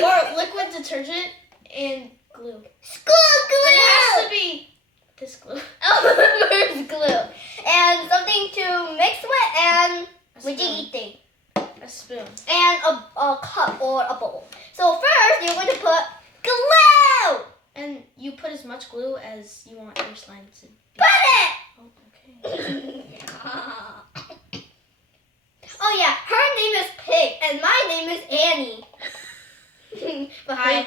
or liquid detergent and glue. Glue. But it has to be this glue. Elmer's glue. And something to mix with and jiggy thing. A spoon. And a cup or a bowl. So first, you're going to put glue. And you put as much glue as you want your slime to be. Put it. Oh, okay. Oh yeah, her name is Pig and my name is Annie. But Hi.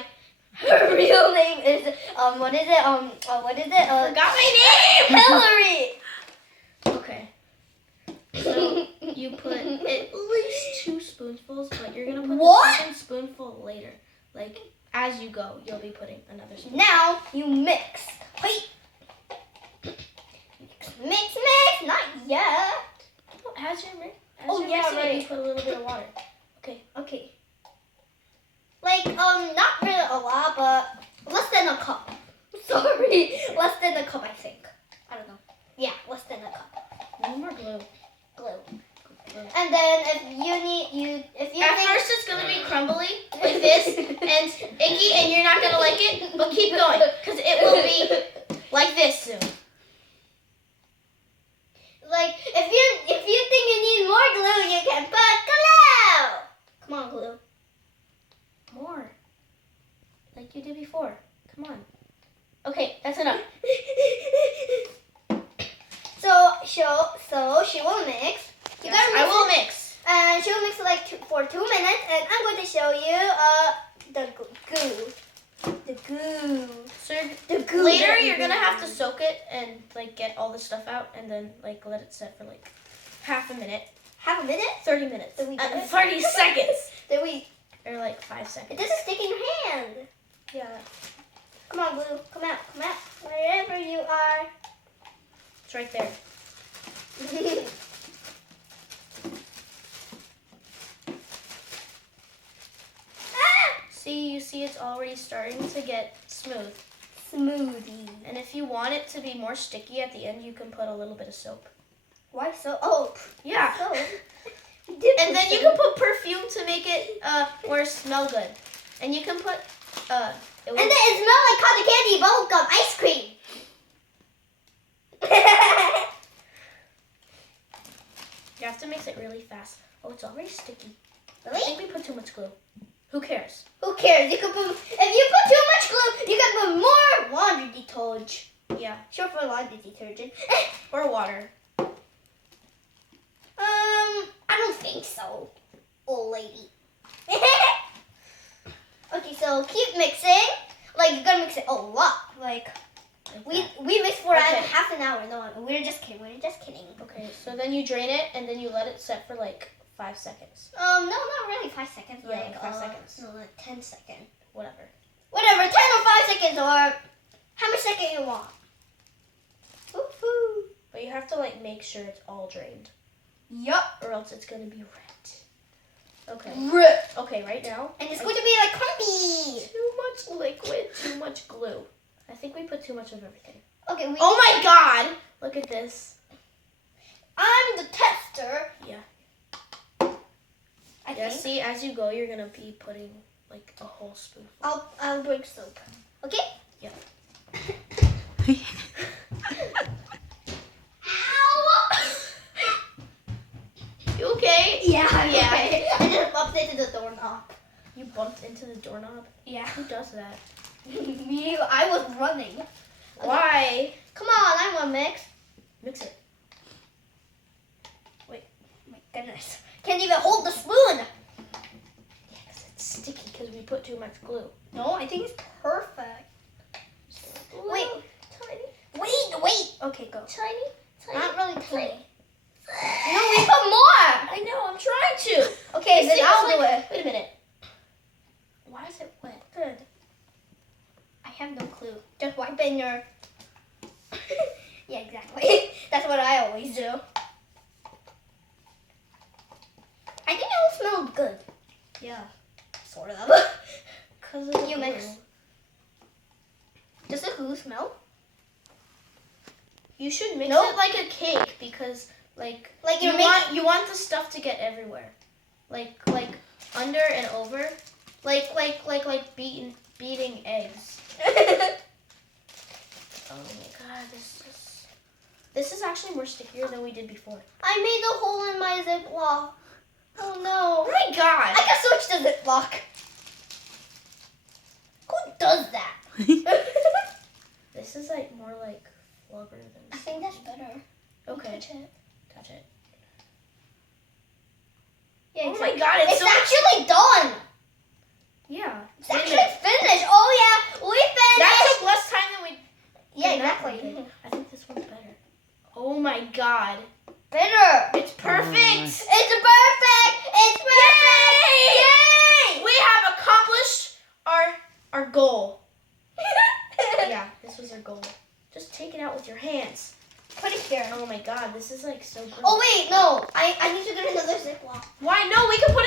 her real name is what is it? Forgot my name. Hillary. Okay. So you put at least 2 spoonfuls, but you're gonna put What? the second spoonful later. Like as you go, you'll be putting another spoonful. Now you mix. Wait. Mix, not yet. As you're mixing, right. you put a little bit of water. Okay. Like not really a lot, but less than a cup. Sorry, less than a cup, I think. I don't know. Yeah, less than a cup. No more glue. Glue. And then if you At think, first it's gonna be crumbly like this and icky, and you're not gonna like it. But keep going, because it will be like this soon. like if you think you need more glue, you can put glue. Come on, glue. More, like you did before. Come on. Okay, that's enough. So she will mix. You Yes, gotta mix I will it. mix. And she'll mix it like for 2 minutes, and I'm going to show you the goo. The goo. So The goo. later you're gonna have to soak it and like get all the stuff out, and then like let it set for like half a minute, Half a minute? 30 minutes, Then we do it? 30 seconds, Then we. or like 5 It seconds. doesn't stick in your hand. Yeah, Come on, glue. Come out. Wherever you are. it's right there. You see it's already starting to get smooth. Smoothie. And if you want it to be more sticky at the end, you can put a little bit of soap. Why so? Oh. Yeah. So. And then you can put perfume to make it more smell good. And you can put And then it smells like cotton candy, bubblegum, ice cream. you have to mix it really fast. Oh, it's already sticky. I Really? think we put too much glue. Who cares? Who cares? You can put. If you put too much glue, you can put more laundry detergent. Yeah. Sure, for laundry detergent. Or water. I don't think so, old lady. Okay, so keep mixing. Like you're gonna mix it a lot. Like we mixed for half an hour. No, we're just kidding. Okay, so then you drain it and then you let it set for like 5 seconds. No, not really 5 seconds. Yeah, like 5 seconds. No, like 10 seconds. Whatever. Whatever, 10 or 5 seconds, or how much second you want. Woohoo! But you have to like make sure it's all drained, Yup. or else it's gonna be red. Okay. Rip. Okay, right now. And it's going to be like crumbly. Too much liquid, too much glue. I think we put too much of everything. Okay, Oh my god! Look at this. I'm the tester. Yeah. I Yeah, think. see, as you go, you're gonna be putting like a whole spoonful. I'll bring soap. Okay? Yeah. Ow! You okay? Yeah, Yeah. okay. I just bumped into the doorknob. You bumped into the doorknob? Yeah. Who does that? I was running. Why? Come on, I want to mix. Mix it. My goodness. Can't even hold the spoon. Yeah, because it's sticky because we put too much glue. No, I think it's perfect. Wait. Tiny. Wait. Okay, go. Tiny. Not really tiny. No, we put more. I know, I'm trying to. Okay, You then see, I'll it's do like- it. Wait a minute. Why is it wet? Good. I have no clue. Just wipe in your... Yeah, exactly. That's what I always do. I think it will smell good. Yeah. Sort of. Because of the You glue. mix. Does the glue smell? You should mix Nope. it like a cake because like Like you you're want the stuff to get everywhere. Like under and over. Like beating eggs. Oh my god, this is actually more stickier than we did before. I made a hole in my Ziploc. Oh no. Oh my god. I can switch to Ziploc. Who does that? This is like more like flubber I than. think that's better. Okay. Touch it. Touch it. Yeah, Oh exactly. my god, it's so actually done. yeah. It's actually finished. Oh yeah, we finished. That took less time than we. Yeah, than that exactly. one did. I think this one's better. Oh my god. Better. It's perfect. It's perfect. It's perfect. Yay! We have accomplished our goal. Yeah, this was our goal. Just take it out with your hands. Put it here. Oh my god, this is like so good. Oh wait, no. I need to get another Ziploc. Why? No, we can put